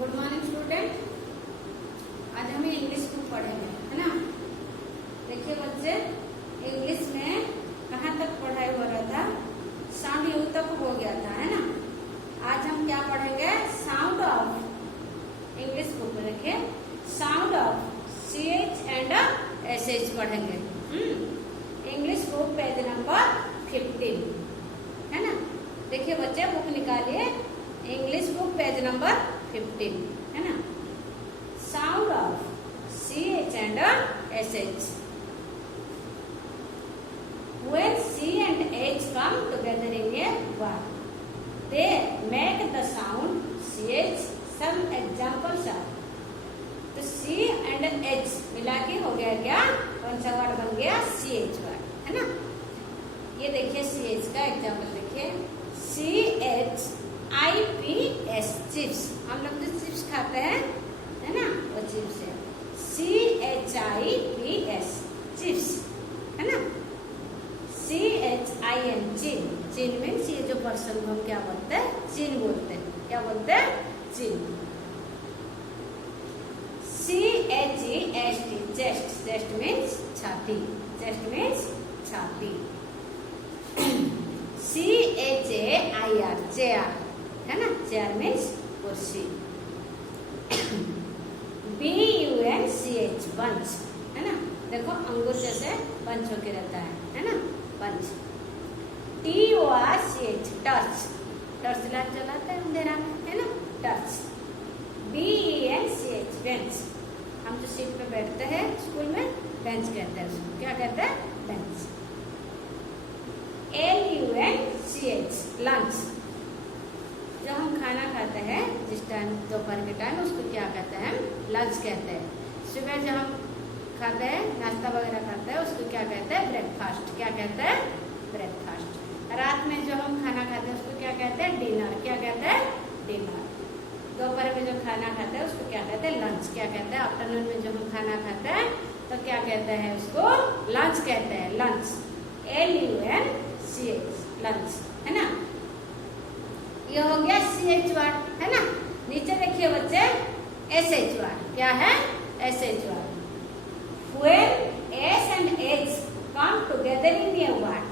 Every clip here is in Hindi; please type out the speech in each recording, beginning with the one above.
Good morning student. आज हम इंग्लिश बुक पढ़ेंगे, है ना। देखिए बच्चे, इंग्लिश में कहाँ तक पढ़ाई हो रहा था? साउंड यू तक हो गया था, है ना। आज हम क्या पढ़ेंगे? Sound of. इंग्लिश बुक में देखिए sound of CH and SH पढ़ेंगे। इंग्लिश बुक पेज नंबर 15, है ना। देखिए बच्चे, बुक निकालिए। इंग्लिश बुक पेज नंबर 15, है ना। Sound of CH and SH। When C and H come together in a word, they make the sound CH. Some examples are, तो C and H मिला के हो गया क्या? कौन सा वर्ड बन गया? CH वर्ड, है ना। ये देखिए CH का एग्जाम्पल देखिए, CHIPS चिप्स। हम लोग जो चिप्स खाते हैं, है ना, वो चिप्स है। CHIPS चिप्स, है ना। CHIN चिन। चिन मीन्स ये जो पर्सन को हम क्या बोलते हैं? चिन बोलते हैं। क्या बोलते हैं? चिन। CHEST chest. चेस्ट मीन्स छाती। चेस्ट मीन्स छाती। CHAIR चेयर, है ना। चेयर मीन्स कुर्सी। BUNCH बंच, है ना। देखो अंगूर जैसे बंच होके रहता है ना, बंच। TORCH टर्च। टर्च लाइट जलाते हैं अंधेरा में, है ना, टर्च। BENCH bench. हम जो सीट पे बैठते हैं स्कूल में, बेंच कहते हैं उसको। क्या कहते हैं? बेंच। LUNCH lunch. जो हम खाना खाते हैं जिस टाइम, दोपहर के टाइम, उसको क्या कहते हैं? लंच कहते हैं। सुबह जो हम खाते हैं, नाश्ता वगैरह खाते हैं, उसको क्या कहते हैं? ब्रेकफास्ट। क्या कहते हैं? ब्रेकफास्ट। रात में जो हम खाना खाते हैं उसको क्या कहते हैं? डिनर। क्या कहते हैं? डिनर। दोपहर में जो खाना खाते हैं उसको क्या कहते हैं? लंच। क्या कहते हैं? आफ्टरनून में जो हम खाना खाते हैं तो क्या कहते हैं? उसको लंच कहते हैं। लंच। LUNCH लंच, है ना। ये हो गया CH वर्ड, है ना। नीचे देखिए बच्चे, SH वर्ड। क्या है? SH word. When S and H come together in a word,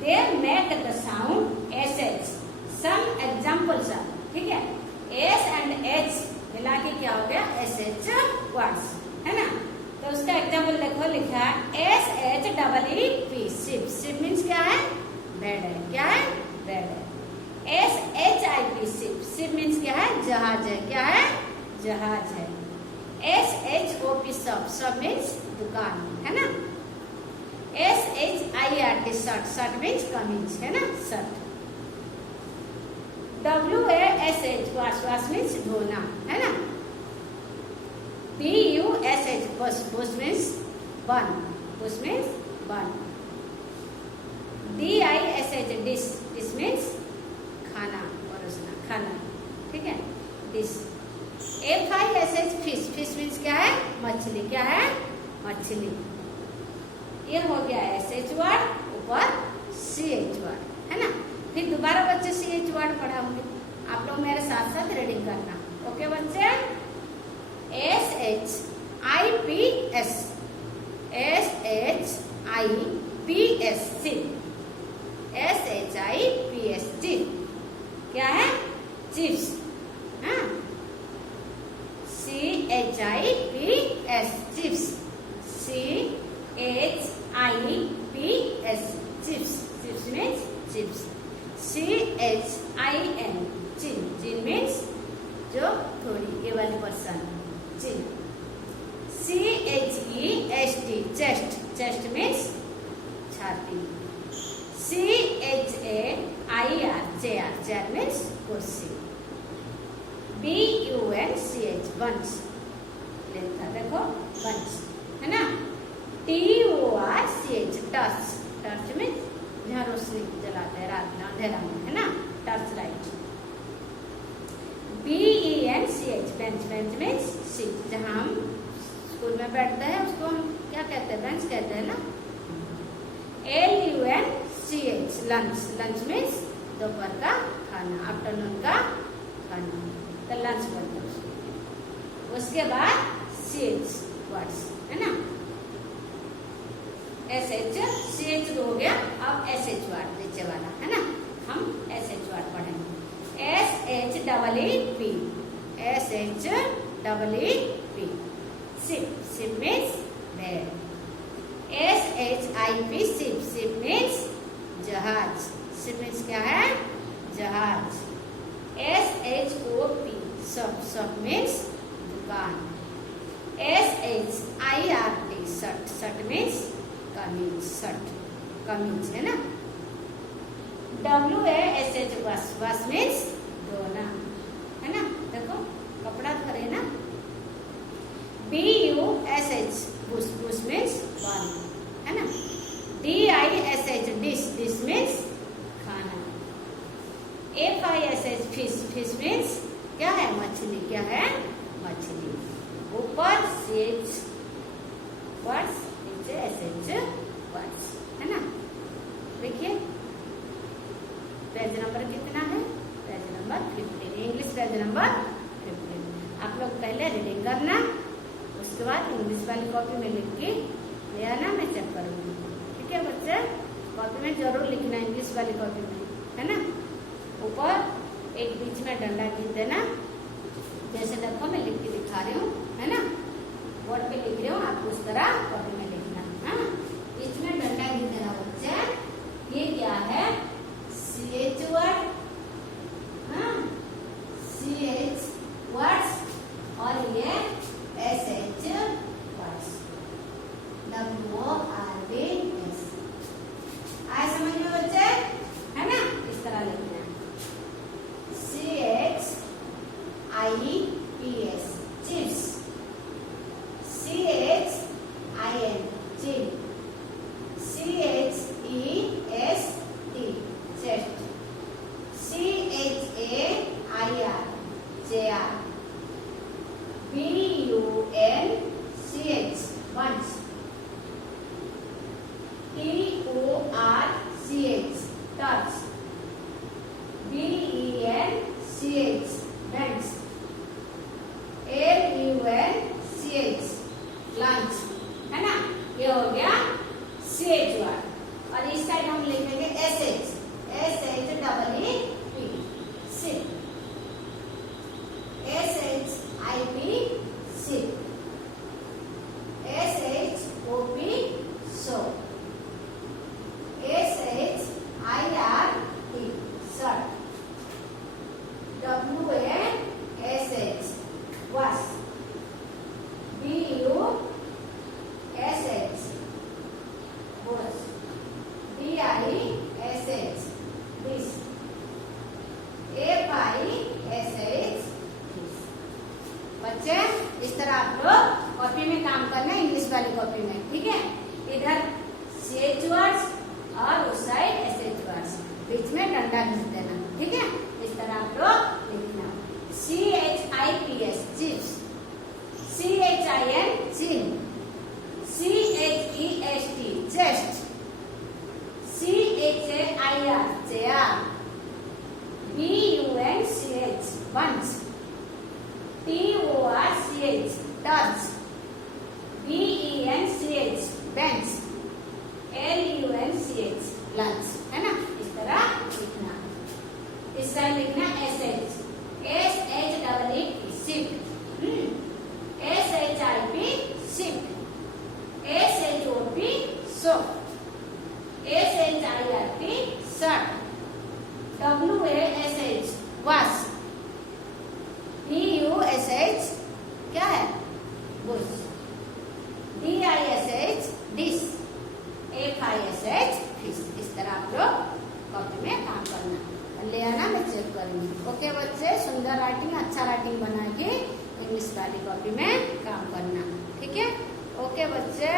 they make the sound SH. Some examples are, ठीक है। S and H मिला के क्या हो गया? SH वर्ड्स, है ना। तो उसका एग्जाम्पल देखो, लिखा है SHEEP शिप। शिप मीन्स क्या है? बेड है। क्या है? बेड है। SHIP ship. शिप मीन्स क्या है? जहाज है। क्या है? जहाज है। SHOP shop. शॉप मीन्स दुकान, है ना। SHIRT shirt. शर्ट मीन्स कमीज, है ना, shirt. WASH wash. Wash means धोना, है ना। BUSH Bush. बुश मीन्स बन। बुश मीन्स बन। DISH dish. डिश मीन्स खाना, परोसना, खाना, ठीक है, dish. FISH fish. Fish means क्या है? मछली। क्या है? मछली। ये हो गया SH वर्ड, ऊपर CH वर्ड, है ना। फिर दोबारा बच्चे CH वर्ड पढ़ाऊंगी, आप लोग मेरे साथ साथ रीडिंग करना। ओके बच्चे। SHIPS। SHIPS chip. क्या है? चिप्स। हाँ। CHIPS chips. CHIPS chips. Chips means chips. CHIN चिन। चिन मीन्स जो थोड़ी, ये वाली पर्सन, चिन। CHEST chest. चेस्ट मीन्स छाती। CHAIR chair. चेयर मीन्स कुर्सी। BUNCH bunch. लेता देखो, बंच, है ना। TORCH टर्च। टर्च मीन्स जहाँ रोशनी जलाते हैं रात में अंधेरा में, है ना, torch light. BENCH bench. Bench means seat. जहाँ हम स्कूल में बैठते हैं उसको हम क्या कहते हैं? बेंच कहते हैं ना। LUNCH lunch. लंच मीन्स दोपहर का खाना, आफ्टरनून का खाना। The लंच बोलते हैं। उसके बाद CH वर्ड्स है ना, SH CH हो गया। अब SH वर्ड नीचे वाला है ना, हम SH वर्ड पढ़ेंगे। SHEEP SHEEP ship, ship means bed। SHIP ship, ship means जहाज, ship means क्या है, जहाज। SHOP shop, shop means दुकान। SHIRT शर्ट, शर्ट means कमीज, शर्ट कमीज है ना। WASH wash, wash means धोना है ना, देखो कपड़ा धो रहे ना। BUSH bush, bush means बन है ना। DISH dish, dish means खाना। FISH fish, fish means क्या है, मछली, क्या है, मछली। ऊपर CH वर्ड्स, नीचे SH वर्ड्स है ना। देखिए पेज नंबर कितना है, page number 15, English page number 15। आप लोग पहले रीडिंग करना, उसके बाद इंग्लिश वाली कॉपी में लिख के ले आना, मैं चेक करूंगी। ठीक है बच्चे, कॉपी में जरूर लिखना, इंग्लिश वाली कॉपी में है ना। ऊपर एक बीच में डंडा खींच देना, जैसे देखो मैं लिख के दिखा रही हूँ है ना, बोर्ड पे लिख रही हूँ, आप उस तरह कॉपी में लिखना। हाँ, बीच में डंडा खींच देना बच्चे। ये क्या है, CH वर्ड, हाँ CH वर्ड्स, और ये SH वर्ड्स, WORDS। आए समझ में बच्चे, है ना, इस तरह लिखना। CHIPS chips, CHIN chip, CHEST chest, CHAIR chair, BUNCH bunch, TORCH touch, BENCH bench, LUNCH lunch है ना। ये हो गया CH वर्ड। और इस साइड हम लिखेंगे SH SHEEP sheep, SHIP ship, SHOP shop, SHIRT shirt, WASH wash, BUSH bush, DISH dish, FISH fish। बच्चे इस तरह आप लोग कॉपी में काम करना है, इंग्लिश वाली कॉपी में। ठीक है, इधर CH वर्ड्स और उस साइड SH वर्ड्स, बीच में डंडा खींच देना। ठीक है, इस तरह आप लोग लिखना। CHIPS चिप्स, CHIN चिन, CHEST chest, CHAIR chair, BUNCH bunch, TORCH touch, BENCH bench, LUNCH lunch है ना। इस तरह लिखना। इस साइड लिखना SH SHEEP ship, SHIP ship, SHOP shop, SHIRT shirt, WASH wash, BUSH क्या है, Bush, DISH dish, FISH fish. इस तरह आप लोग कॉपी में काम करना, ले आना, मैं चेक करूंगी। ओके बच्चे, सुंदर राइटिंग, अच्छा राइटिंग बना के इंग्लिश वाली कॉपी में काम करना। ठीक है, ओके बच्चे।